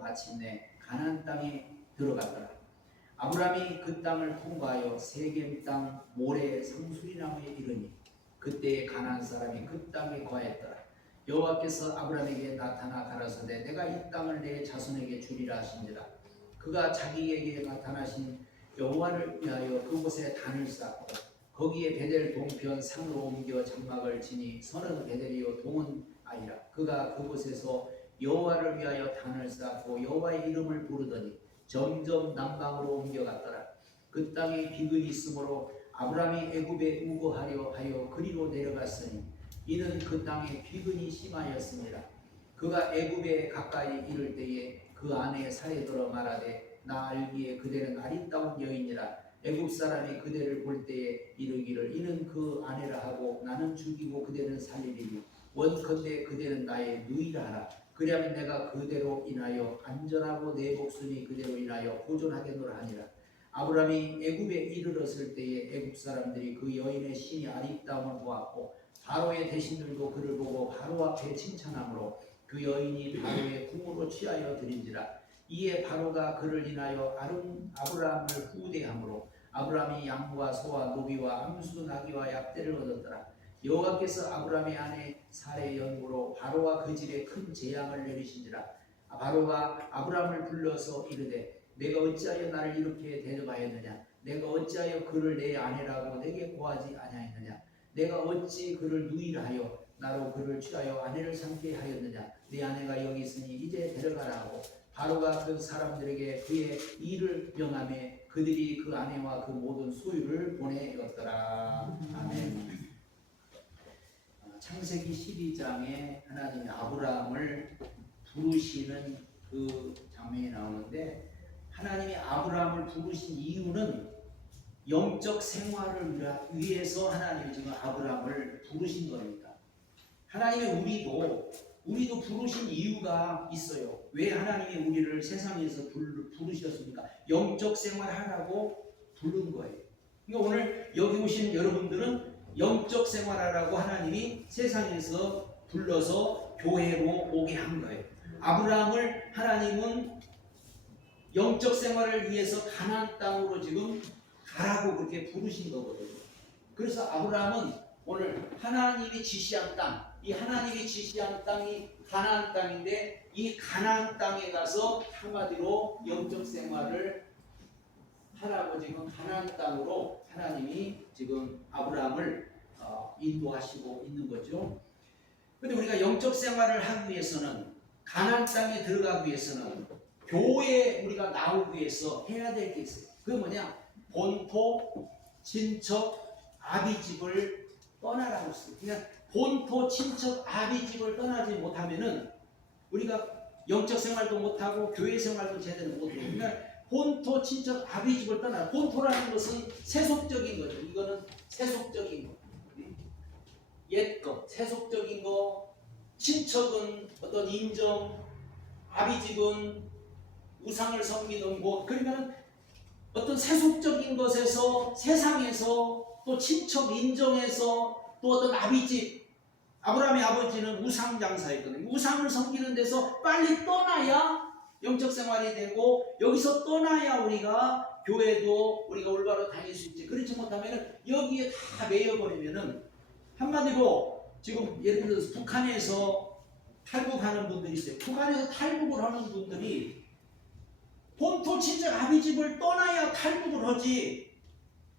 마침내 가나안 땅에 들어갔더라. 아브라함이 그 땅을 통과하여 세겜 땅 모래 상수리나무에 이르니 그때 가나안 사람이 그 땅에 거하였더라. 여호와께서 아브라함에게 나타나 가라사대 내가 이 땅을 내 자손에게 주리라 하신지라. 그가 자기에게 나타나신 여호와를 위하여 그곳에 단을 쌓고 거기에 베델 동편 산으로 옮겨 장막을 지니 선은 베델이요 동은 아니라. 그가 그곳에서 여호와를 위하여 단을 쌓고 여호와의 이름을 부르더니 점점 남방으로 옮겨갔더라. 그 땅에 비근이 있으므로 아브라함이 애굽에 우거하려 하여 그리로 내려갔으니 이는 그 땅에 비근이 심하였습니다. 그가 애굽에 가까이 이를 때에 그 아내 사례들어 말하되 나 알기에 그대는 아리따운 여인이라. 애굽 사람이 그대를 볼 때에 이르기를 이는 그 아내라 하고 나는 죽이고 그대는 살리리니 원컨대 그대는 나의 누이라 하라. 그리하면 내가 그대로 인하여 안전하고 내 목숨이 그대로 인하여 보존하겠노라 하니라. 아브라함이 애굽에 이르렀을 때에 애굽 사람들이 그 여인의 신이 아리따움을 보았고 바로의 대신들도 그를 보고 바로 앞에 칭찬하므로 그 여인이 바로의 궁으로 취하여 드린지라. 이에 바로가 그를 인하여 아브라함을 후대하므로 아브라함이 양과 소와 노비와 암수 나귀와 약대를 얻었더라. 여호와께서 아브라함의 아내 사레의 연고로 바로와 그 집에 큰 재앙을 내리신지라. 바로가 아브라함을 불러서 이르되 내가 어찌하여 나를 이렇게 대접하였느냐. 내가 어찌하여 그를 내 아내라고 내게 고하지 아니하였느냐. 내가 어찌 그를 누이라 하여 나로 그를 취하여 아내를 삼게 하였느냐. 내 아내가 여기 있으니 이제 데려가라 하고 바로가 그 사람들에게 그의 일을 명하매 그들이 그 아내와 그 모든 소유를 보내었더라. 아멘. 창세기 12장에 하나님이 아브라함을 부르시는 그 장면이 나오는데 하나님이 아브라함을 부르신 이유는 영적 생활을 위해서 하나님이 지금 아브라함을 부르신 겁니다. 하나님이 우리도 부르신 이유가 있어요. 왜 하나님이 우리를 세상에서 부르셨습니까? 영적 생활하라고 부른 거예요. 그러니까 오늘 여기 오신 여러분들은 영적 생활하라고 하나님이 세상에서 불러서 교회로 오게 한 거예요. 아브라함을 하나님은 영적 생활을 위해서 가나안 땅으로 지금 가라고 그렇게 부르신 거거든요. 그래서 아브라함은 오늘 하나님이 지시한 땅, 이 하나님이 지시한 땅이 가나안 땅인데 이 가나안 땅에 가서 한마디로 영적 생활을 하라고 지금 가나안 땅으로 하나님이 지금 아브라함을 인도하시고 있는 거죠. 그런데 우리가 영적 생활을 하기 위해서는 가나안 땅에 들어가기 위해서는 교회에 우리가 나오기 위해서 해야 될 게 있어요. 그게 뭐냐? 본토, 친척, 아비집을 떠나라고 했어요. 그냥 본토, 친척, 아비집을 떠나지 못하면은 우리가 영적 생활도 못하고 교회 생활도 제대로 못해요. 그러니까 본토, 친척, 아비집을 떠나. 본토라는 것은 세속적인 거죠. 이거는 세속적인 거. 옛것, 세속적인 거. 친척은 어떤 인정, 아비집은 우상을 섬기는 곳. 그러니까 어떤 세속적인 것에서 세상에서 또 친척 인정에서 또 어떤 아비집, 아브라함의 아버지는 우상 장사였거든요. 우상을 섬기는 데서 빨리 떠나야 영적 생활이 되고 여기서 떠나야 우리가 교회도 우리가 올바로 다닐 수 있지. 그렇지 못하면 여기에 다 매여버리면은 한마디로 지금 예를 들어서 북한에서 탈북하는 분들이 있어요. 북한에서 탈북을 하는 분들이 본토 친척 아비집을 떠나야 탈북을 하지.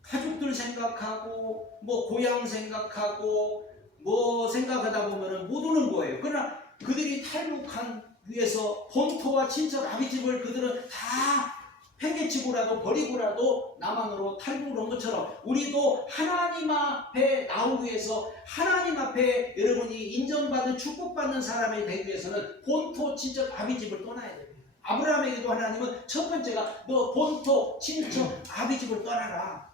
가족들 생각하고 뭐 고향 생각하고 뭐 생각하다 보면은 못 오는 거예요. 그러나 그들이 탈북한 위해서 본토와 친척 아비집을 그들은 다 팽개치고라도 버리고라도 남한으로 탈북을 한 것처럼 우리도 하나님 앞에 나오기 위해서 하나님 앞에 여러분이 인정받은 축복받는 사람이 되기 위해서는 본토 친척 아비집을 떠나야 돼요. 아브라함에게도 하나님은 첫 번째가 너 본토 친척 아비집을 떠나라.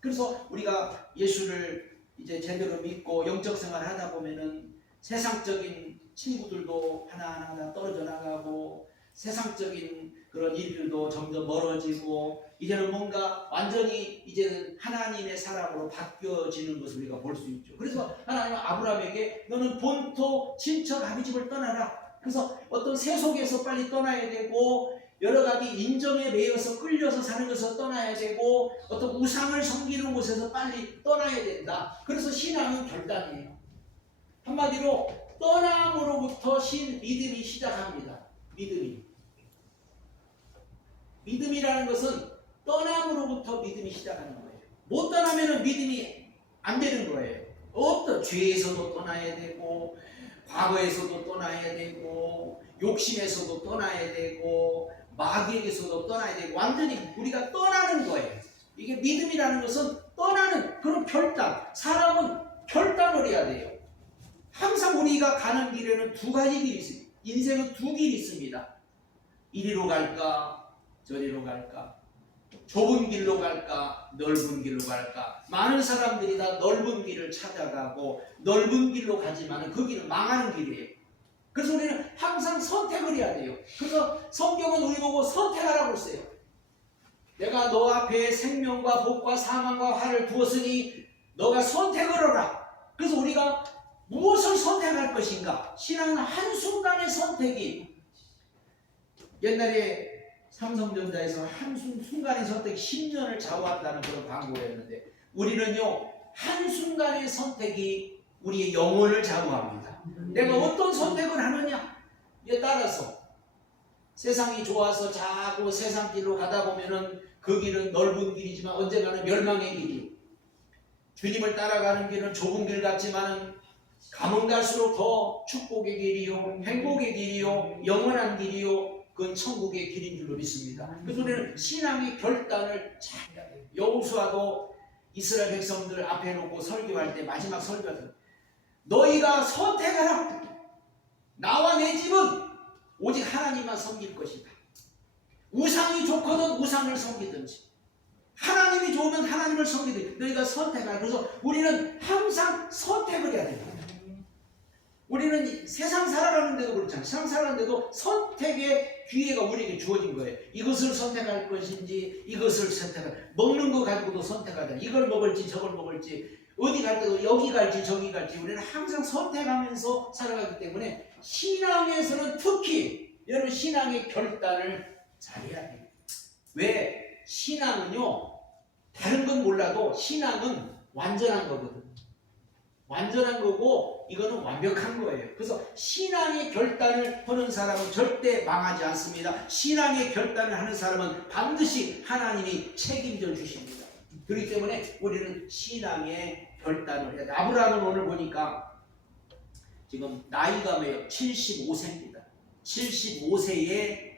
그래서 우리가 예수를 이제 제대로 믿고 영적 생활을 하다 보면은 세상적인 친구들도 하나하나 떨어져 나가고 세상적인 그런 일들도 점점 멀어지고 이제는 뭔가 완전히 이제는 하나님의 사람으로 바뀌어지는 것을 우리가 볼 수 있죠. 그래서 하나님은 아브라함에게 너는 본토 친척 아비집을 떠나라. 그래서 어떤 세속에서 빨리 떠나야 되고 여러 가지 인정에 매여서 끌려서 사는 것에서 떠나야 되고 어떤 우상을 섬기는 곳에서 빨리 떠나야 된다. 그래서 신앙은 결단이에요. 한마디로 떠남으로부터 믿음이 시작합니다. 믿음이라는 것은 떠남으로부터 믿음이 시작하는 거예요. 못 떠나면 믿음이 안 되는 거예요. 어떤 죄에서도 떠나야 되고 과거에서도 떠나야 되고 욕심에서도 떠나야 되고 마귀에게서도 떠나야 되고 완전히 우리가 떠나는 거예요. 이게 믿음이라는 것은 떠나는 그런 결단. 사람은 결단을 해야 돼요. 항상 우리가 가는 길에는 두 가지 길이 있습니다. 인생은 두 길이 있습니다. 이리로 갈까 저리로 갈까, 좁은 길로 갈까 넓은 길로 갈까. 많은 사람들이 다 넓은 길을 찾아가고 넓은 길로 가지만 그 길은 망하는 길이에요. 그래서 우리는 항상 선택을 해야 돼요. 그래서 성경은 우리 보고 선택하라고 했어요. 내가 너 앞에 생명과 복과 사망과 화를 두었으니 너가 선택을 하라. 그래서 우리가 무엇을 선택할 것인가? 신앙은 한순간의 선택이, 옛날에 삼성전자에서 한순간의 선택이 10년을 좌우한다는 그런 광고를 했는데 우리는요 한순간의 선택이 우리의 영혼을 좌우합니다. 내가 어떤 선택을 하느냐에 따라서 세상이 좋아서 자꾸 세상 길로 가다 보면은 그 길은 넓은 길이지만 언젠가는 멸망의 길이요, 주님을 따라가는 길은 좁은 길 같지만은 가면 갈수록 더 축복의 길이요, 행복의 길이요, 영원한 길이요, 그건 천국의 길인 줄로 믿습니다. 그래서 우리는 신앙의 결단을 잘 해야 돼요. 여호수아도 이스라엘 백성들 앞에 놓고 설교할 때 마지막 설교할 때 너희가 선택하라. 나와 내 집은 오직 하나님만 섬길 것이다. 우상이 좋거든 우상을 섬기든지, 하나님이 좋으면 하나님을 섬기든지 너희가 선택하라. 그래서 우리는 항상 선택을 해야 됩니다. 우리는 세상 살아가는데도 그렇잖아요. 세상 살아가는데도 선택의 기회가 우리에게 주어진 거예요. 이것을 선택할 것인지 이것을 선택할, 먹는 거 가지고도 선택하자. 이걸 먹을지 저걸 먹을지, 어디 갈 때도 여기 갈지 저기 갈지 우리는 항상 선택하면서 살아가기 때문에 신앙에서는 특히 여러분 신앙의 결단을 잘해야 돼요. 왜? 신앙은요 다른 건 몰라도 신앙은 완전한 거거든. 완전한 거고 이거는 완벽한 거예요. 그래서 신앙의 결단을 하는 사람은 절대 망하지 않습니다. 신앙의 결단을 하는 사람은 반드시 하나님이 책임져 주십니다. 그렇기 때문에 우리는 신앙의 결단을 해야 돼요. 아브라함은 오늘 보니까 지금 나이가 매요 75세입니다. 75세에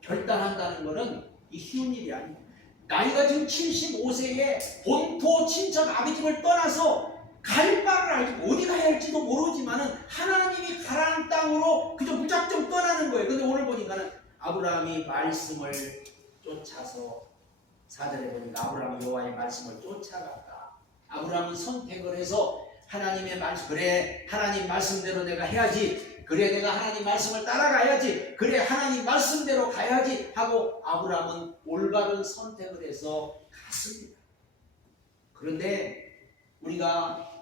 결단한다는 것은 이 쉬운 일이 아니에요. 나이가 지금 75세에 본토 친척 아버지를 떠나서 갈 바를 알고 어디 가야 할지도 모르지만은 하나님이 가라는 땅으로 그저 무작정 떠나는 거예요. 근데 오늘 보니까는 아브라함이 말씀을 쫓아서 4절에 보니까 아브라함이 여호와의 말씀을 쫓아갔다. 아브라함은 선택을 해서 하나님의 말씀, 그래 하나님 말씀대로 내가 해야지, 그래 내가 하나님 말씀을 따라가야지, 그래 하나님 말씀대로 가야지 하고 아브라함은 올바른 선택을 해서 갔습니다. 그런데 우리가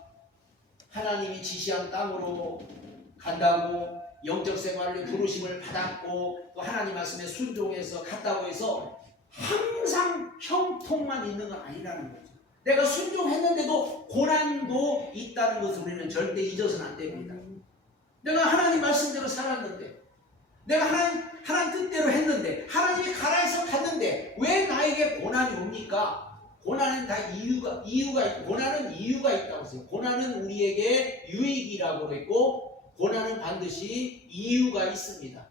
하나님이 지시한 땅으로 간다고 영적 생활로 부르심을 받았고 또 하나님 말씀에 순종해서 갔다고 해서 항상 형통만 있는 건 아니라는 거죠. 내가 순종했는데도 고난도 있다는 것을 우리는 절대 잊어서는 안 됩니다. 내가 하나님 말씀대로 살았는데, 내가 하나님 뜻대로 했는데, 하나님이 가라 해서 갔는데 왜 나에게 고난이 옵니까? 고난은 다 이유가 있고, 고난은 이유가 있다고 했어요. 고난은 우리에게 유익이라고 했고 고난은 반드시 이유가 있습니다.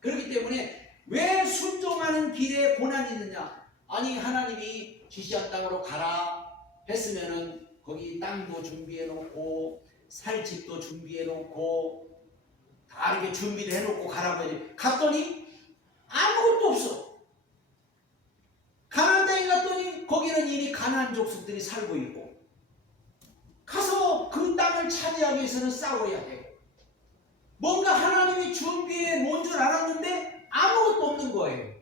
그렇기 때문에 왜 순종하는 길에 고난이 있느냐? 아니 하나님이 지시한 땅으로 가라 했으면은 거기 땅도 준비해 놓고 살 집도 준비해 놓고 다 이렇게 준비를 해 놓고 가라고 해야지. 갔더니 아무것도 없어. 가나안 땅에 갔더니 거기는 이미 가나안 족속들이 살고 있고, 가서 그 땅을 차지하기 위해서는 싸워야 돼요. 뭔가 하나님이 준비해 놓은 줄 알았는데 아무것도 없는 거예요.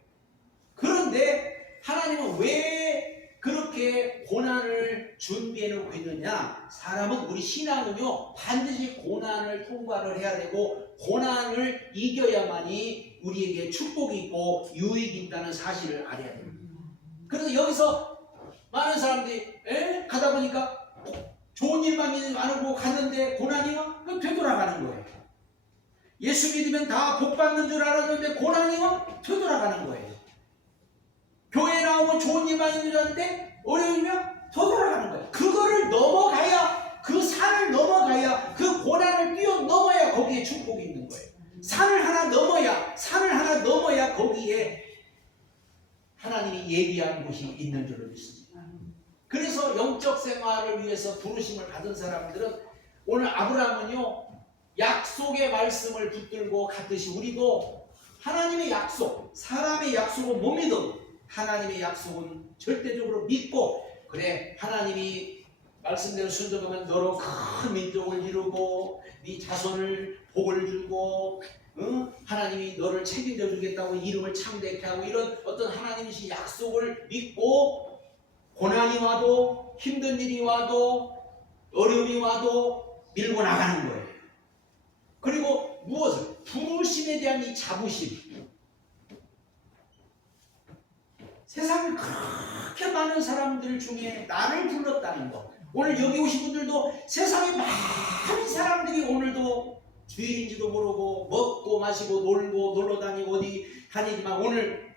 그런데 하나님은 왜 그렇게 왜 고난을 준비해 놓고 있느냐? 사람은, 우리 신앙은요 반드시 고난을 통과를 해야 되고 고난을 이겨야만이 우리에게 축복이 있고 유익이 있다는 사실을 알아야 됩니다. 그래서 여기서 많은 사람들이 가다 보니까 좋은 일만 많고 갔는데 고난이 와? 그럼 되돌아가는 거예요. 예수 믿으면 다 복 받는 줄 알았는데 고난이 와? 되돌아가는 거예요. 교회 나오면 좋은 일만 있는 줄 알았는데 어려우면 되돌아가는 거예요. 그거를 넘어가야, 그 산을 넘어가야, 그 고난을 뛰어넘어야 거기에 축복이 있는 거예요. 산을 하나 넘어야 거기에 하나님이 예비한 곳이 있는 줄로 믿습니다. 그래서 영적 생활을 위해서 부르심을 받은 사람들은, 오늘 아브라함은요 약속의 말씀을 붙들고 갔듯이 우리도 하나님의 약속, 사람의 약속은 못 믿어도 하나님의 약속은 절대적으로 믿고, 그래 하나님이 말씀대로 순종하면 너로 큰 민족을 이루고 네 자손을 복을 주고 하나님이 너를 책임져 주겠다고 이름을 창대케 하고, 이런 어떤 하나님이신 약속을 믿고 고난이 와도 힘든 일이 와도 어려움이 와도 밀고 나가는 거예요. 그리고 무엇을? 부르심에 대한 이 자부심. 세상에 그렇게 많은 사람들 중에 나를 불렀다는 것. 오늘 여기 오신 분들도 세상에 많은 사람들이 오늘도 주일인지도 모르고 먹고 마시고 놀고 놀러 다니고 어디 다니지만, 오늘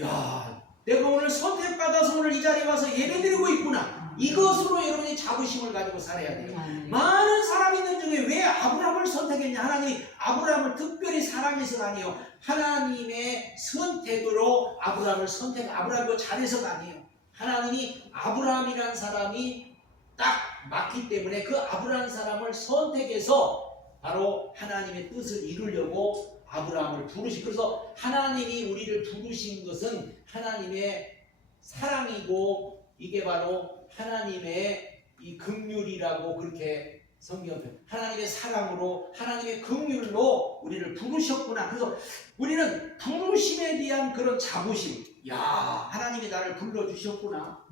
야 내가 오늘 선택받아서 오늘 이 자리에 와서 예배드리고 있구나, 이것으로 여러분이 자부심을 가지고 살아야 돼요. 많은 사람 있는 중에 왜 아브라함을 선택했냐? 하나님이 아브라함을 특별히 사랑해서가 아니에요. 하나님의 선택으로 아브라함을 아브라함도 잘해서가 아니에요. 하나님이 아브라함이라는 사람이 딱 맞기 때문에 그 아브라함 사람을 선택해서 바로 하나님의 뜻을 이루려고 아브라함을 부르시고, 그래서 하나님이 우리를 부르신 것은 하나님의 사랑이고, 이게 바로 하나님의 이 긍휼이라고 그렇게 성경은 하나님의 사랑으로, 하나님의 긍휼로 우리를 부르셨구나. 그래서 우리는 부르심에 대한 그런 자부심, 야 하나님이 나를 불러주셨구나.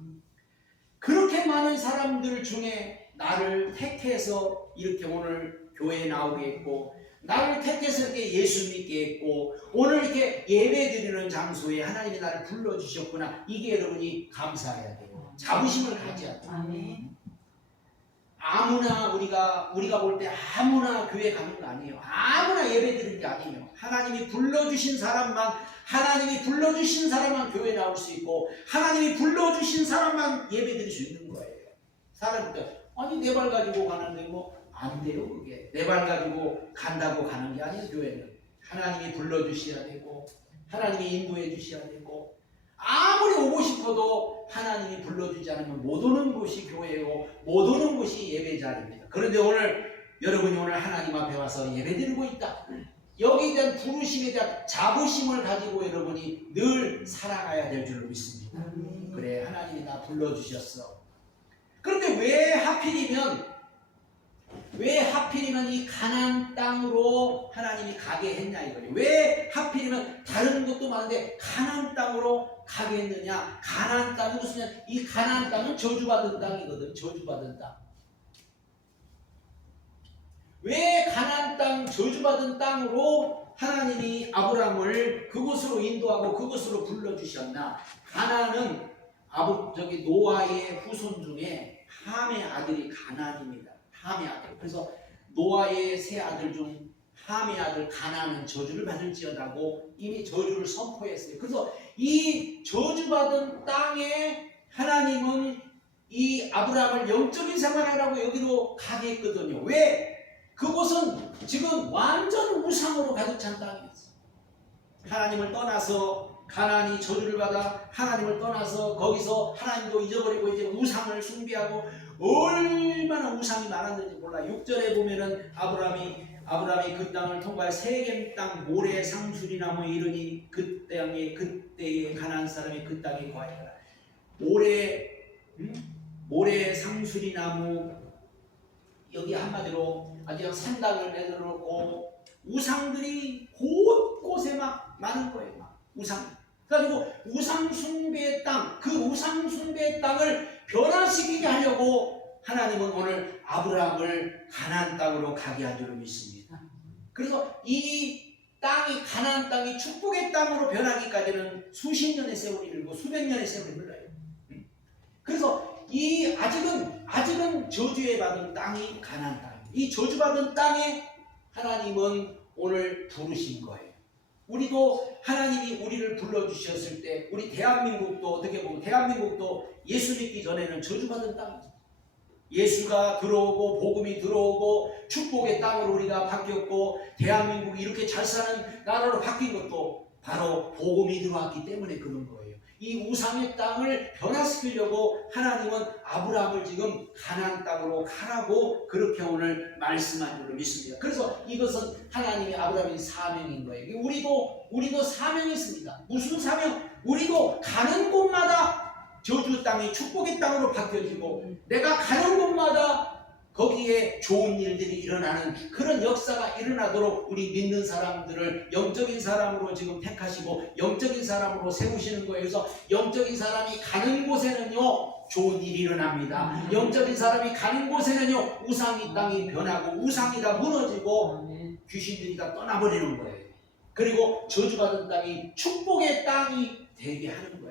그렇게 많은 사람들 중에 나를 택해서 이렇게 오늘 교회에 나오게 했고, 나를 택해서 이렇게 예수 믿게 했고, 오늘 이렇게 예배 드리는 장소에 하나님이 나를 불러주셨구나. 이게 여러분이 감사해야 돼요. 자부심을 가져야 돼요. 아멘. 아무나 우리가 볼 때 아무나 교회 가는 거 아니에요. 아무나 예배 드리는 게 아니에요. 하나님이 불러주신 사람만 교회 나올 수 있고, 하나님이 불러주신 사람만 예배 드릴 수 있는 거예요. 사람들 아니 내 발 가지고 가는데 뭐 안 돼요. 그게 내 발 가지고 간다고 가는 게 아니에요. 교회는 하나님이 불러주셔야 되고, 하나님이 인도해 주셔야 되고, 아무리 오고 싶어도 하나님이 불러주지 않으면 못 오는 곳이 교회고 못 오는 곳이 예배 자리입니다. 그런데 오늘 여러분이 오늘 하나님 앞에 와서 예배드리고 있다. 여기에 대한 부르심에 대한 자부심을 가지고 여러분이 늘 살아가야 될 줄로 믿습니다. 그래 하나님이 나 불러주셨어. 그런데 왜 하필이면 이 가나안 땅으로 하나님이 가게 했냐 이거예요. 왜 하필이면 다른 것도 많은데 가나안 땅으로 가게 했느냐? 가나안 땅은 무슨, 이 가나안 땅은 저주받은 땅이거든. 저주받은 땅. 왜 가나안 땅, 저주받은 땅으로 하나님이 아브라함을 그곳으로 인도하고 그곳으로 불러주셨나? 가나안은 노아의 후손 중에 함의 아들이 가나안입니다. 함의 아들. 그래서 노아의 세 아들 중 함의 아들 가나안은 저주를 받을지어다고 이미 저주를 선포했어요. 그래서 이 저주받은 땅에 하나님은 이 아브라함을 영적인 생활하라고 여기로 가게 했거든요. 왜? 그곳은 지금 완전 우상으로 가득 찬 땅이었어요. 하나님을 떠나서 가나안이 저주를 받아 하나님을 떠나서 거기서 하나님도 잊어버리고 이제 우상을 숭배하고 얼마나 우상이 많았는지 몰라. 6절에 보면은 아브라함이 그 땅을 통과해 세겜 땅 모래 상수리나무에 이르니 그때에 가나안 사람이 그 땅에 거하였더라. 모래 상수리나무, 여기 한마디로 아주 산당을 만들어 놓고 우상들이 곳곳에 막 많은 거예요. 막 우상. 그래가지고 우상 숭배의 땅, 그 우상 숭배의 땅을 변화시키게 하려고 하나님은 오늘 아브라함을 가나안 땅으로 가게 한 줄로 믿습니다. 그래서 이 땅이 가나안 땅이 축복의 땅으로 변하기까지는 수십 년의 세월이 흘고 수백 년의 세월이 흘러요. 그래서 이 아직은 저주에 받은 땅이 가나안 땅입니다. 이 저주받은 땅에 하나님은 오늘 부르신 거예요. 우리도 하나님이 우리를 불러주셨을 때 우리 대한민국도 어떻게 보면 대한민국도 예수 믿기 전에는 저주받은 땅이죠. 예수가 들어오고 복음이 들어오고 축복의 땅으로 우리가 바뀌었고 대한민국이 이렇게 잘 사는 나라로 바뀐 것도 바로 복음이 들어왔기 때문에 그런 거예요. 이 우상의 땅을 변화시키려고 하나님은 아브라함을 지금 가나안 땅으로 가라고 그렇게 오늘 말씀한 줄로 믿습니다. 그래서 이것은 하나님이 아브라함의 사명인 거예요. 우리도 사명이 있습니다. 무슨 사명? 우리도 가는 곳마다 저주 땅이 축복의 땅으로 바뀌어지고 내가 가는 곳마다 거기에 좋은 일들이 일어나는 그런 역사가 일어나도록 우리 믿는 사람들을 영적인 사람으로 지금 택하시고 영적인 사람으로 세우시는 거예요. 그래서 영적인 사람이 가는 곳에는요 좋은 일이 일어납니다. 영적인 사람이 가는 곳에는요 우상의 땅이 변하고 우상이 다 무너지고 귀신들이 다 떠나버리는 거예요. 그리고 저주받은 땅이 축복의 땅이 되게 하는 거예요.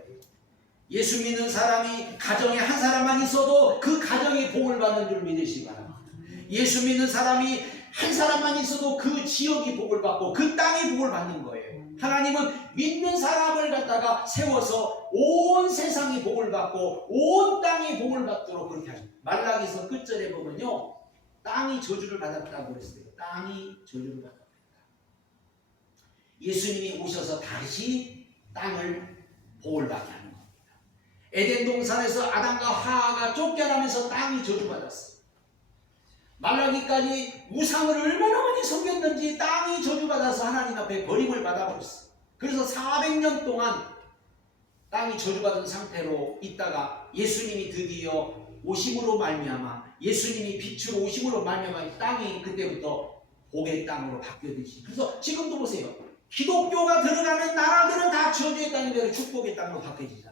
예수 믿는 사람이 가정에 한 사람만 있어도 그 가정이 복을 받는 줄 믿으시기 바랍니다. 예수 믿는 사람이 한 사람만 있어도 그 지역이 복을 받고 그 땅이 복을 받는 거예요. 하나님은 믿는 사람을 갖다가 세워서 온 세상이 복을 받고 온 땅이 복을 받도록 그렇게 하십니다. 말라기서 끝절에 보면요 땅이 저주를 받았다고 그랬어요. 땅이 저주를 받았다. 예수님이 오셔서 다시 땅을 복을 받게 하는 겁니다. 에덴 동산에서 아담과 하와가 쫓겨나면서 땅이 저주받았어요. 말라기까지 우상을 얼마나 많이 섬겼는지 땅이 저주받아서 하나님 앞에 버림을 받아버렸어요. 그래서 400년 동안 땅이 저주받은 상태로 있다가 예수님이 드디어 오심으로 말미암아 예수님이 빛으로 오심으로 말미암아 땅이 그때부터 복의 땅으로 바뀌어지지. 그래서 지금도 보세요. 기독교가 들어가는 나라들은 다 저주의 땅이 되고 축복의 땅으로 바뀌어지잖아요.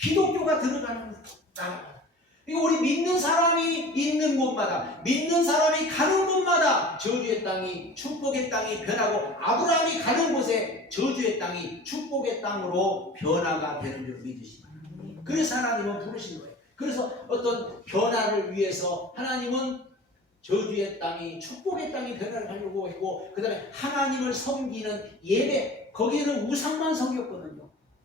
기독교가 들어가는 나라. 이거 우리 믿는 사람이 있는 곳마다, 믿는 사람이 가는 곳마다 저주의 땅이 축복의 땅이 변하고 아브라함이 가는 곳에 저주의 땅이 축복의 땅으로 변화가 되는 줄 믿으시기 바랍니다. 그래서 하나님은 부르신 거예요. 그래서 어떤 변화를 위해서 하나님은 저주의 땅이 축복의 땅이 변화를 하려고 했고 그 다음에 하나님을 섬기는 예배, 거기는 우상만 섬겼거든요.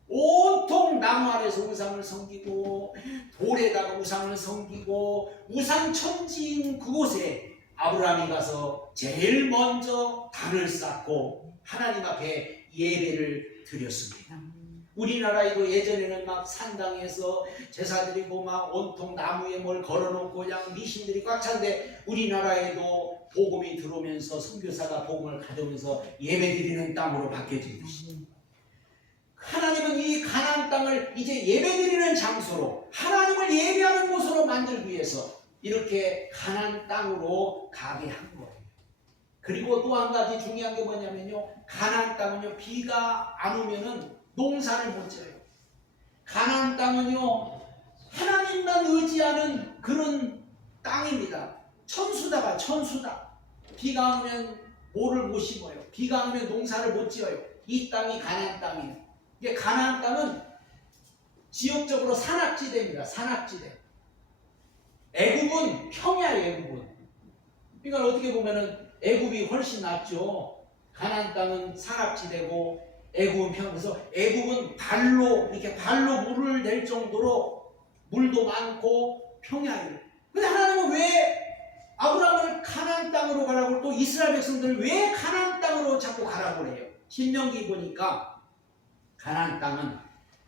온통 나무 아래서 우상을 섬기고 돌에다가 우상을 섬기고 우상천지인 그곳에 아브라함이 가서 제일 먼저 단을 쌓고 하나님 앞에 예배를 드렸습니다. 우리나라에도 예전에는 막 산당에서 제사 드리고 막 온통 나무에 뭘 걸어놓고 그냥 미신들이 꽉 찬데 우리나라에도 복음이 들어오면서 선교사가 복음을 가져오면서 예배드리는 땅으로 바뀌어지듯이 하나님은 이 가나안 땅을 이제 예배드리는 장소로 하나님을 예배하는 곳으로 만들기 위해서 이렇게 가나안 땅으로 가게 한 거예요. 그리고 또 한 가지 중요한 게 뭐냐면요, 가나안 땅은요 비가 안 오면은 농사를 못 지어요. 가나안 땅은요 하나님만 의지하는 그런 땅입니다. 천수다가 천수다. 비가 안 오면 뭐를 못 심어요. 비가 안 오면 농사를 못 지어요. 이 땅이 가나안 땅이에요. 이게 가나안 땅은 지역적으로 산악지대입니다. 산악지대. 애굽은 평야예요. 애굽은. 그러니까 어떻게 보면은 애굽이 훨씬 낫죠. 가나안 땅은 산악지대고 애굽은 평야. 그래서 애굽은 이렇게 발로 물을 낼 정도로 물도 많고 평야예요. 근데 하나님은 왜 아브라함을 가나안 땅으로 가라고 또 이스라엘 백성들을 왜 가나안 땅으로 자꾸 가라고 해요? 신명기 보니까 가나안 땅은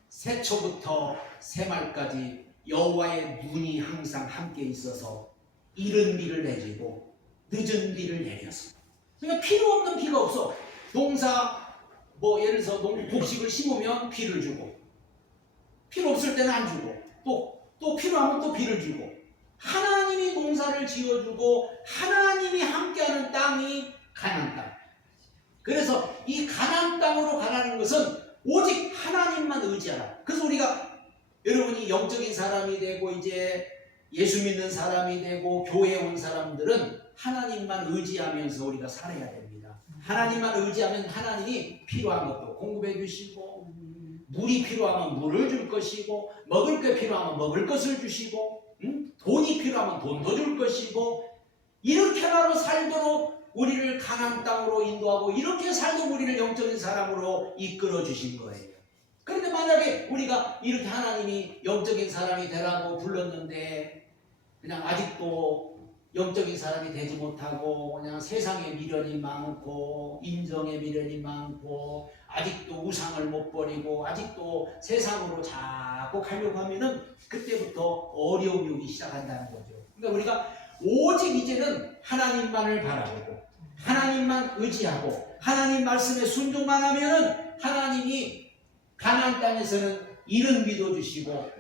새초부터 새말까지 여호와의 눈이 항상 함께 있어서 이른 비를 내리고 늦은 비를 내려서 그러니까 필요 없는 비가 없어. 농사 예를 들어서 곡식을 심으면 비를 주고 필요 없을 때는 안 주고 또 필요하면 또 비를 주고 하나님이 농사를 지어주고 하나님이 함께하는 땅이 가나안 땅. 그래서 이 가나안 땅으로 가라는 것은 오직 하나님만 의지하라. 그래서 우리가 여러분이 영적인 사람이 되고 이제 예수 믿는 사람이 되고 교회에 온 사람들은 하나님만 의지하면서 우리가 살아야 됩니다. 하나님만 의지하면 하나님이 필요한 것도 공급해 주시고, 물이 필요하면 물을 줄 것이고, 먹을 게 필요하면 먹을 것을 주시고, 돈이 필요하면 돈도 줄 것이고, 이렇게만으로 살도록 우리를 가나안 땅으로 인도하고 이렇게 살도록 우리를 영적인 사람으로 이끌어 주신 거예요. 그런데 만약에 우리가 이렇게 하나님이 영적인 사람이 되라고 불렀는데 그냥 아직도 영적인 사람이 되지 못하고 그냥 세상에 미련이 많고 인정에 미련이 많고 아직도 우상을 못 버리고 아직도 세상으로 자꾸 가려고 하면은 그때부터 어려움이 오기 시작한다는 거죠. 그러니까 우리가 오직 이제는 하나님만을 바라보고 하나님만 의지하고 하나님 말씀에 순종만 하면은 하나님이 가나안 땅에서는 이른 비도 주시고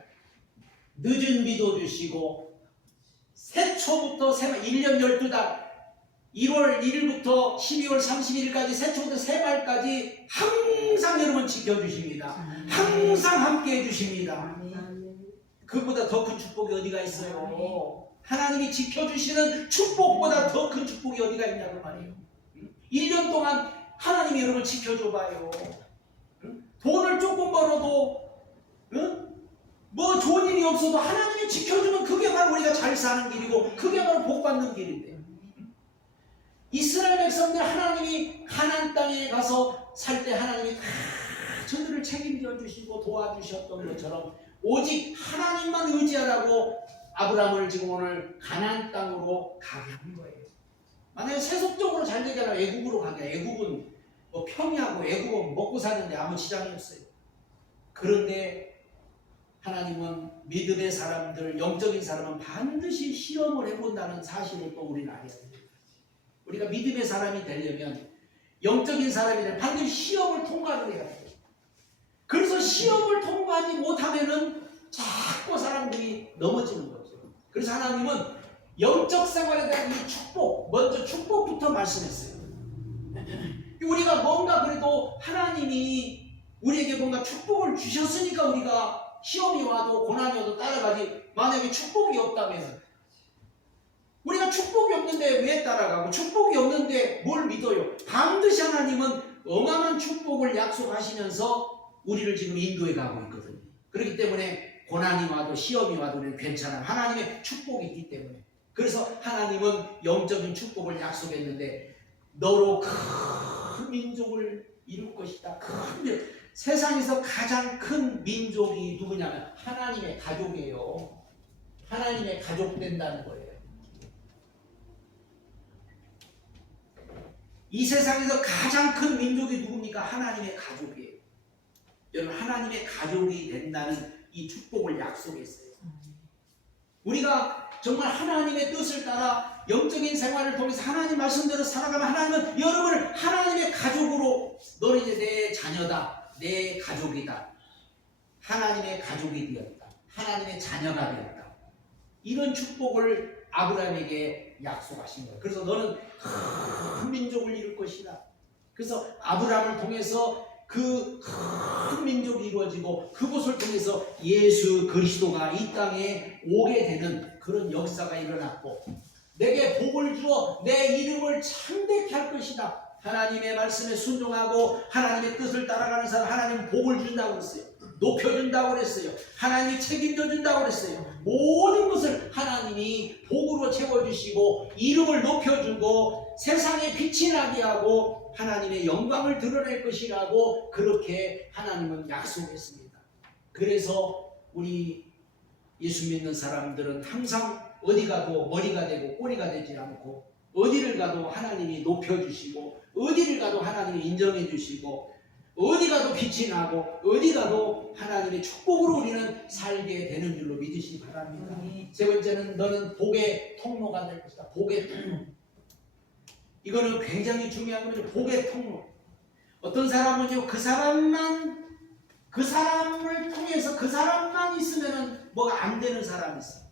늦은 비도 주시고 새초부터 1년 12달 1월 1일부터 12월 31일까지 새초부터 새말까지 항상 여러분 지켜주십니다. 항상 함께 해주십니다. 그보다 더 큰 축복이 어디가 있어요? 하나님이 지켜주시는 축복보다 더 큰 축복이 어디가 있냐고 말이에요. 1년 동안 하나님이 여러분을 지켜줘봐요. 돈을 조금 벌어도 뭐 좋은 일이 없어도 하나님이 지켜주면 그게 바로 우리가 잘 사는 길이고 그게 바로 복 받는 길인데, 이스라엘 백성들 하나님이 가나안 땅에 가서 살 때 하나님이 다 저들을 책임져 주시고 도와주셨던 것처럼 오직 하나님만 의지하라고 아브라함을 지금 오늘 가나안 땅으로 가게 한 거예요. 만약에 세속적으로 잘 되잖아. 애국으로 가게. 애국은 뭐 평이하고 애국은 먹고 사는데 아무 지장이 없어요. 그런데 하나님은 믿음의 사람들, 영적인 사람은 반드시 시험을 해본다는 사실을 또 우리는 알아야 됩니다. 우리가 믿음의 사람이 되려면 영적인 사람이 되면 반드시 시험을 통과를 해야 돼요. 그래서 시험을 통과하지 못하면은 자꾸 사람들이 넘어지는 거죠. 그래서 하나님은 영적 생활에 대한 이 축복, 먼저 축복부터 말씀했어요. 우리가 뭔가 그래도 하나님이 우리에게 뭔가 축복을 주셨으니까 우리가 시험이 와도 고난이 와도 따라가지, 만약에 축복이 없다면 우리가 축복이 없는데 왜 따라가고 축복이 없는데 뭘 믿어요? 반드시 하나님은 어마어마한 축복을 약속하시면서 우리를 지금 인도해 가고 있거든요. 그렇기 때문에 고난이 와도 시험이 와도 괜찮아요. 하나님의 축복이 있기 때문에. 그래서 하나님은 영적인 축복을 약속했는데 너로 큰 민족을 이룰 것이다. 세상에서 가장 큰 민족이 누구냐면 하나님의 가족이에요. 하나님의 가족 된다는 거예요. 이 세상에서 가장 큰 민족이 누굽니까? 하나님의 가족이에요. 여러분, 하나님의 가족이 된다는 이 축복을 약속했어요. 우리가 정말 하나님의 뜻을 따라 영적인 생활을 통해서 하나님 말씀대로 살아가면 하나님은 여러분을 하나님의 가족으로, 너는 이제 내 자녀다, 내 가족이다, 하나님의 가족이 되었다, 하나님의 자녀가 되었다, 이런 축복을 아브라함에게 약속하신 거예요. 그래서 너는 큰 민족을 이룰 것이다. 그래서 아브라함을 통해서 그 큰 민족이 이루어지고 그곳을 통해서 예수 그리스도가 이 땅에 오게 되는 그런 역사가 일어났고, 내게 복을 주어 내 이름을 창대케 할 것이다. 하나님의 말씀에 순종하고 하나님의 뜻을 따라가는 사람 하나님 복을 준다고 그랬어요. 높여준다고 그랬어요. 하나님이 책임져 준다고 그랬어요. 모든 것을 하나님이 복으로 채워주시고 이름을 높여주고 세상에 빛이 나게 하고 하나님의 영광을 드러낼 것이라고 그렇게 하나님은 약속했습니다. 그래서 우리 예수 믿는 사람들은 항상 어디 가도 머리가 되고 꼬리가 되지 않고, 어디를 가도 하나님이 높여주시고 어디를 가도 하나님이 인정해 주시고 어디 가도 빛이 나고 어디 가도 하나님의 축복으로 우리는 살게 되는 줄로 믿으시기 바랍니다. 세 번째는 너는 복의 통로가 될 것이다. 복의 통로. 이거는 굉장히 중요한 거죠. 복의 통로. 어떤 사람은요, 그 사람을 통해서 그 사람만 있으면 뭐가 안 되는 사람이 있어요.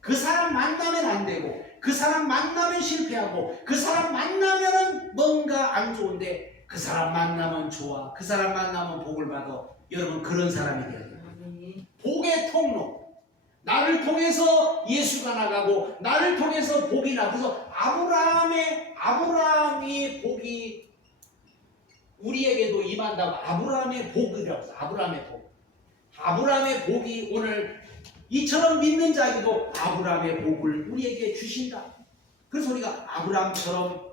그 사람 만나면 안 되고, 그 사람 만나면 실패하고, 그 사람 만나면 뭔가 안 좋은데, 그 사람 만나면 좋아, 그 사람 만나면 복을 받아. 여러분, 그런 사람이 돼야 돼요. 복의 통로. 나를 통해서 예수가 나가고 나를 통해서 복이 나. 그래서 아브라함이 복이 우리에게도 임한다고 아브라함의 복이라고 해서 아브라함의 복. 아브라함의 복이 오늘 이처럼 믿는 자에게도 아브라함의 복을 우리에게 주신다. 그래서 우리가 아브라함처럼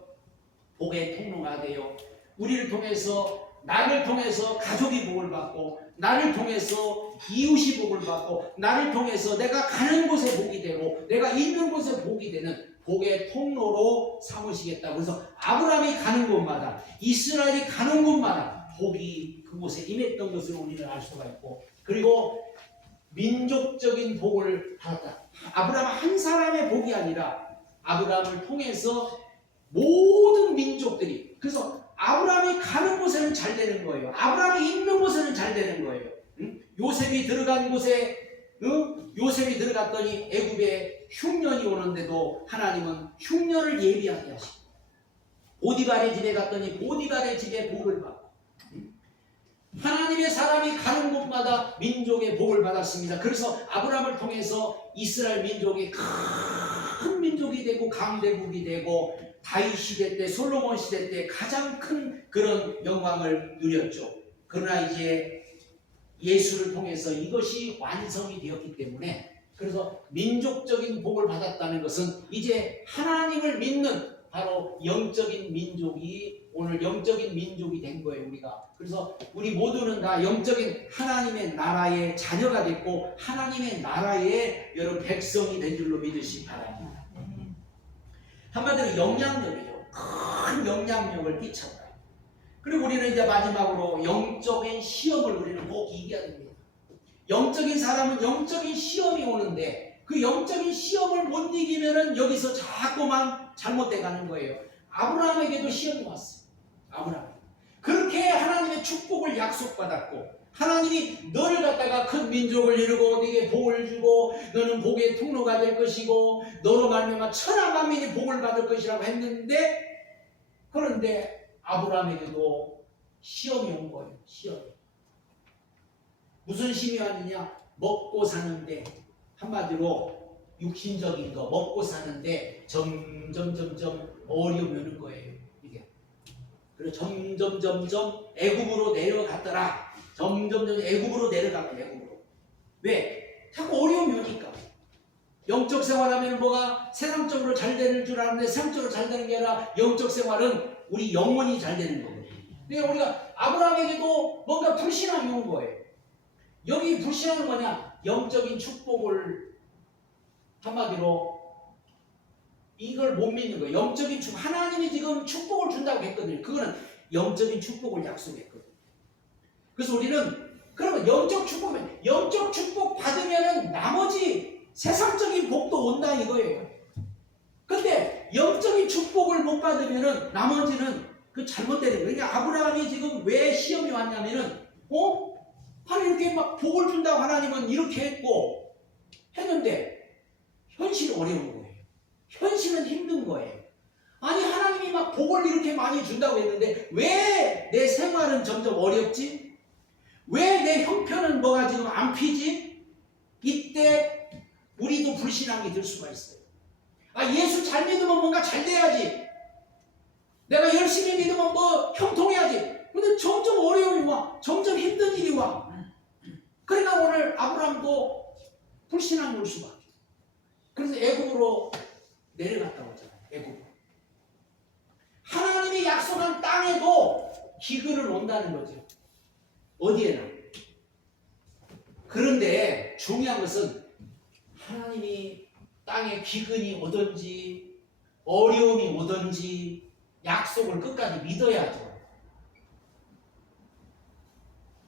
복의 통로가 되어 우리를 통해서 나를 통해서 가족이 복을 받고 나를 통해서 이웃이 복을 받고 나를 통해서 내가 가는 곳에 복이 되고 내가 있는 곳에 복이 되는 복의 통로로 삼으시겠다. 그래서 아브라함이 가는 곳마다 이스라엘이 가는 곳마다 복이 그곳에 임했던 것을 우리는 알 수가 있고 그리고 민족적인 복을 받았다. 아브라함 한 사람의 복이 아니라 아브라함을 통해서 모든 민족들이 그래서 아브라함이 가는 곳에는 잘 되는 거예요. 아브라함이 있는 곳에는 잘 되는 거예요. 요셉이 들어간 곳에 요셉이 들어갔더니 애굽에 흉년이 오는데도 하나님은 흉년을 예비하게 하시고 보디발의 집에 갔더니 보디발의 집에 복을 받고 하나님의 사람이 가는 곳마다 민족의 복을 받았습니다. 그래서 아브라함을 통해서 이스라엘 민족이 큰 민족이 되고 강대국이 되고 다윗 시대 때 솔로몬 시대 때 가장 큰 그런 영광을 누렸죠. 그러나 이제 예수를 통해서 이것이 완성이 되었기 때문에 그래서 민족적인 복을 받았다는 것은 이제 하나님을 믿는 바로 영적인 민족이 오늘 영적인 민족이 된 거예요. 우리가 그래서 우리 모두는 다 영적인 하나님의 나라의 자녀가 됐고 하나님의 나라의 여러분 백성이 된 줄로 믿으시기 바랍니다. 한마디로 영향력이죠. 큰 영향력을 끼쳤다. 그리고 우리는 이제 마지막으로 영적인 시험을 우리는 꼭 이겨야 됩니다. 영적인 사람은 영적인 시험이 오는데 그 영적인 시험을 못 이기면은 여기서 자꾸만 잘못돼 가는 거예요. 아브라함에게도 시험이 왔어요. 아브라함. 그렇게 하나님의 축복을 약속받았고 하나님이 너를 갖다가 큰 민족을 이루고 네게 복을 주고 너는 복의 통로가 될 것이고 너로 말미암아 천하 만민이 복을 받을 것이라고 했는데 그런데 아브라함에게도 시험이 온 거예요. 시험이. 무슨 시험이 왔느냐? 먹고 사는데 한마디로 육신적인 거 먹고 사는데 점점 어려움이 오는 거예요. 이게. 그리고 점점 애굽으로 내려갔더라. 점점 애굽으로 내려가면 애굽으로. 왜? 자꾸 어려움이 오니까. 영적 생활하면 뭐가 세상적으로 잘 되는 줄 아는데 세상적으로 잘 되는 게 아니라 영적 생활은 우리 영혼이 잘 되는 거거든요. 그러니까 우리가 아브라함에게도 뭔가 불신함이 온 거예요. 여기 불신함은 뭐냐? 영적인 축복을 한마디로 이걸 못 믿는 거예요. 영적인 축복. 하나님이 지금 축복을 준다고 했거든요. 그거는 영적인 축복을 약속했거든요. 그래서 우리는 그러면 영적 축복 받으면은 나머지 세상적인 복도 온다 이거예요. 근데 영적인 축복을 못 받으면은 나머지는 그 잘못되는 거예요. 그러니까 아브라함이 지금 왜 시험이 왔냐면은 아니 이렇게 막 복을 준다고 하나님은 이렇게 했고 했는데 현실이 어려운 거예요. 현실은 힘든 거예요. 아니 하나님이 막 복을 이렇게 많이 준다고 했는데 왜 내 생활은 점점 어렵지? 왜 내 형편은 뭐가 지금 안 피지? 이때 우리도 불신앙이 들 수가 있어요. 예수 잘 믿으면 뭔가 잘 돼야지. 내가 열심히 믿으면 뭐 형통해야지. 근데 점점 어려움이 와. 점점 힘든 일이 와. 그러니까 오늘 아브라함도 불신앙이 올 수밖에. 그래서 애굽으로 내려갔다고 하잖아요. 애굽으로. 하나님이 약속한 땅에도 기근은 온다는 거죠. 어디에나. 그런데 중요한 것은 하나님이 땅에 기근이 오든지 어려움이 오든지 약속을 끝까지 믿어야죠.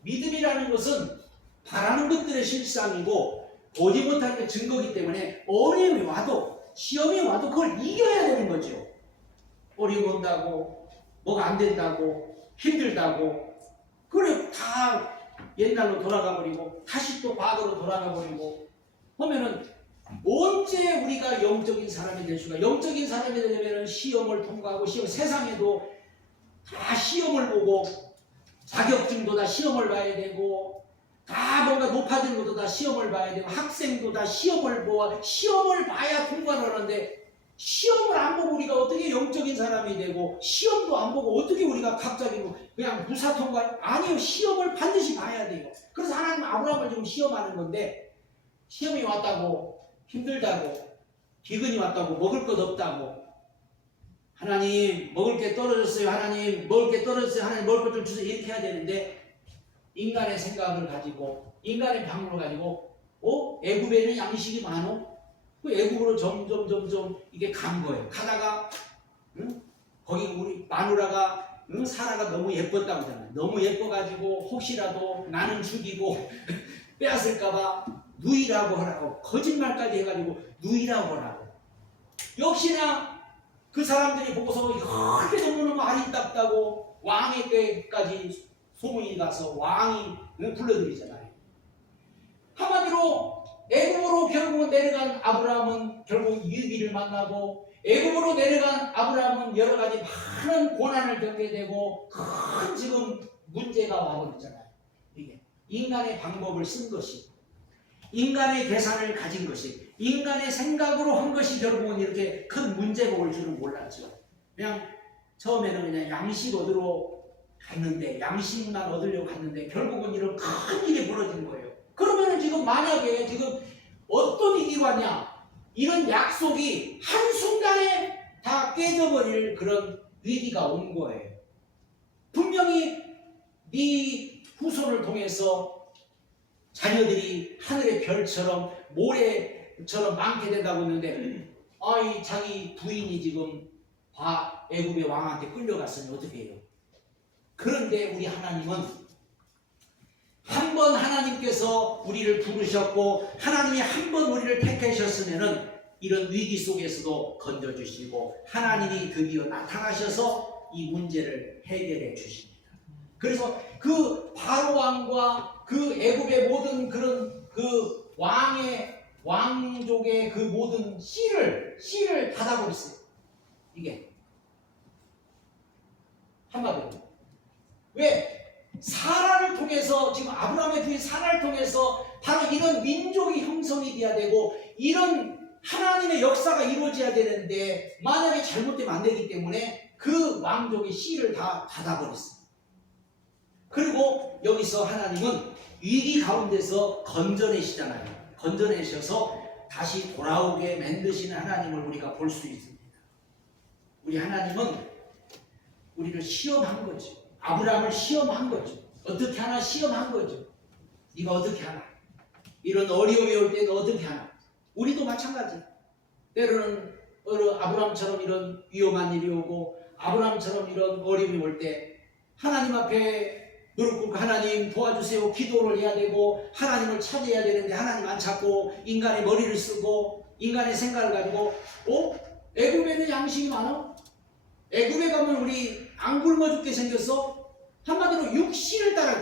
믿음이라는 것은 바라는 것들의 실상이고 보지 못하는 게 증거이기 때문에 어려움이 와도 시험이 와도 그걸 이겨야 되는 거죠. 어려움이 온다고 뭐가 안 된다고 힘들다고 그래 다 옛날로 돌아가 버리고 다시 또 과거로 돌아가 버리고 보면은 언제 우리가 영적인 사람이 될 수가 영적인 사람이 되려면 시험을 통과하고 세상에도 다 시험을 보고 자격증도 다 시험을 봐야 되고 다 뭔가 높아지는 것도 다 시험을 봐야 되고 학생도 다 시험을 봐야 통과를 하는데 시험을 안 보고 우리가 어떻게 영적인 사람이 되고 시험도 안 보고 어떻게 우리가 갑자기 그냥 무사 통과? 아니요. 시험을 반드시 봐야 돼요. 그래서 하나님 아브라함을 지금 시험하는 건데 시험이 왔다고 힘들다고 기근이 왔다고 먹을 것 없다고 하나님 먹을 게 떨어졌어요. 하나님 먹을 게 떨어졌어요. 하나님 먹을 것 좀 주세요. 이렇게 해야 되는데 인간의 생각을 가지고 인간의 방법을 가지고 애굽에는 양식이 많어? 그 애굽으로 점점 이게 간 거예요. 가다가 거기 우리 마누라가 사라가 너무 예뻤다고 하잖아요. 너무 예뻐가지고 혹시라도 나는 죽이고 빼앗을까봐 누이라고 하라고 거짓말까지 해가지고 누이라고 하라고. 역시나 그 사람들이 보고서 이렇게 너무너무 아름답다고 왕에게까지 소문이 가서 왕이 불러들이잖아요. 한마디로 애굽으로 결국은 내려간 아브라함은 결국 유비를 만나고 애굽으로 내려간 아브라함은 여러 가지 많은 고난을 겪게 되고 큰 지금 문제가 와버렸잖아요. 이게 인간의 방법을 쓴 것이 인간의 계산을 가진 것이 인간의 생각으로 한 것이 결국은 이렇게 큰 문제가 올 줄은 몰랐죠. 그냥 처음에는 그냥 양식 얻으러 갔는데 양식만 얻으려고 갔는데 결국은 이런 큰 일이 벌어진 거예요. 그러면 지금 만약에 지금 어떤 일이 왔냐 이런 약속이 한순간에 다 깨져버릴 그런 위기가 온 거예요. 분명히 네 후손을 통해서 자녀들이 하늘의 별처럼 모래처럼 많게 된다고 했는데 이 자기 부인이 지금 애굽의 왕한테 끌려갔으니 어떻게 해요? 그런데 우리 하나님은 한 번 하나님께서 우리를 부르셨고 하나님이 한 번 우리를 택하셨으면은 이런 위기 속에서도 건져주시고 하나님이 드디어 나타나셔서 이 문제를 해결해 주십니다. 그래서 그 바로 왕과 그 애굽의 모든 그런 그 왕족의 그 모든 씨를 닫아버렸어요. 이게 한마디로 왜? 사라를 통해서 지금 아브라함의 부인 사라를 통해서 바로 이런 민족이 형성이 돼야 되고 이런 하나님의 역사가 이루어져야 되는데 만약에 잘못되면 안 되기 때문에 그 왕족의 씨를 다 닫아버렸어요. 그리고 여기서 하나님은 위기 가운데서 건져내시잖아요. 건져내셔서 다시 돌아오게 만드시는 하나님을 우리가 볼 수 있습니다. 우리 하나님은 우리를 시험한 거죠. 아브라함을 시험한 거죠. 어떻게 하나 시험한 거죠. 네가 어떻게 하나. 이런 어려움이 올 때는 어떻게 하나. 우리도 마찬가지. 때로는 아브라함처럼 이런 위험한 일이 오고 아브라함처럼 이런 어려움이 올 때 하나님 앞에 무릎 꿇고 하나님 도와주세요. 기도를 해야 되고 하나님을 찾아야 되는데 하나님 안 찾고 인간의 머리를 쓰고 인간의 생각을 가지고 애굽에는 양식이 많아? 애굽에 가면 우리 안 굶어 죽게 생겼어? 한마디로 육신을 따라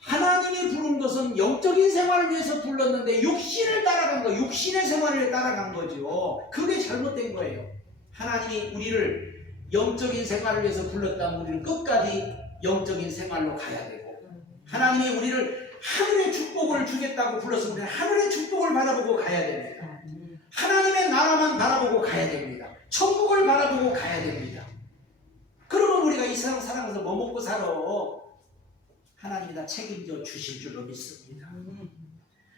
하나님이 부른 것은 영적인 생활을 위해서 불렀는데 육신을 따라간 거, 육신의 생활을 따라간 거죠. 그게 잘못된 거예요. 하나님이 우리를 영적인 생활을 위해서 불렀다면 우리는 끝까지 영적인 생활로 가야 되고 하나님이 우리를 하늘의 축복을 주겠다고 불렀으면 우리는 하늘의 축복을 바라보고 가야 됩니다. 하나님의 나라만 바라보고 가야 됩니다. 천국을 바라보고 가야 됩니다. 그러면 우리가 이 세상 살아가면서 뭐 먹고 살아? 하나님이 다 책임져 주실 줄로 믿습니다.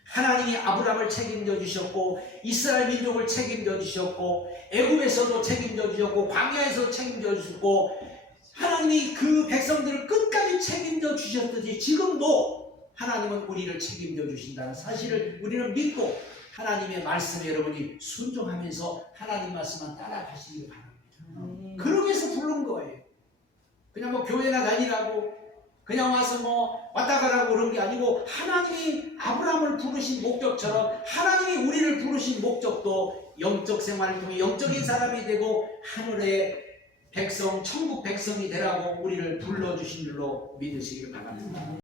하나님이 아브라함을 책임져 주셨고 이스라엘 민족을 책임져 주셨고 애굽에서도 책임져 주셨고 광야에서도 책임져 주셨고 하나님이 그 백성들을 끝까지 책임져 주셨듯이 지금도 하나님은 우리를 책임져 주신다는 사실을 우리는 믿고 하나님의 말씀에 여러분이 순종하면서 하나님 말씀만 따라가시기 바랍니다. 그러기 위해서 부른 거예요. 그냥 뭐 교회나 다니라고 그냥 와서 뭐 왔다 가라고 그런 게 아니고 하나님이 아브라함을 부르신 목적처럼 하나님이 우리를 부르신 목적도 영적 생활을 통해 영적인 사람이 되고 하늘의 백성, 천국 백성이 되라고 우리를 불러주신 줄로 믿으시길 바랍니다.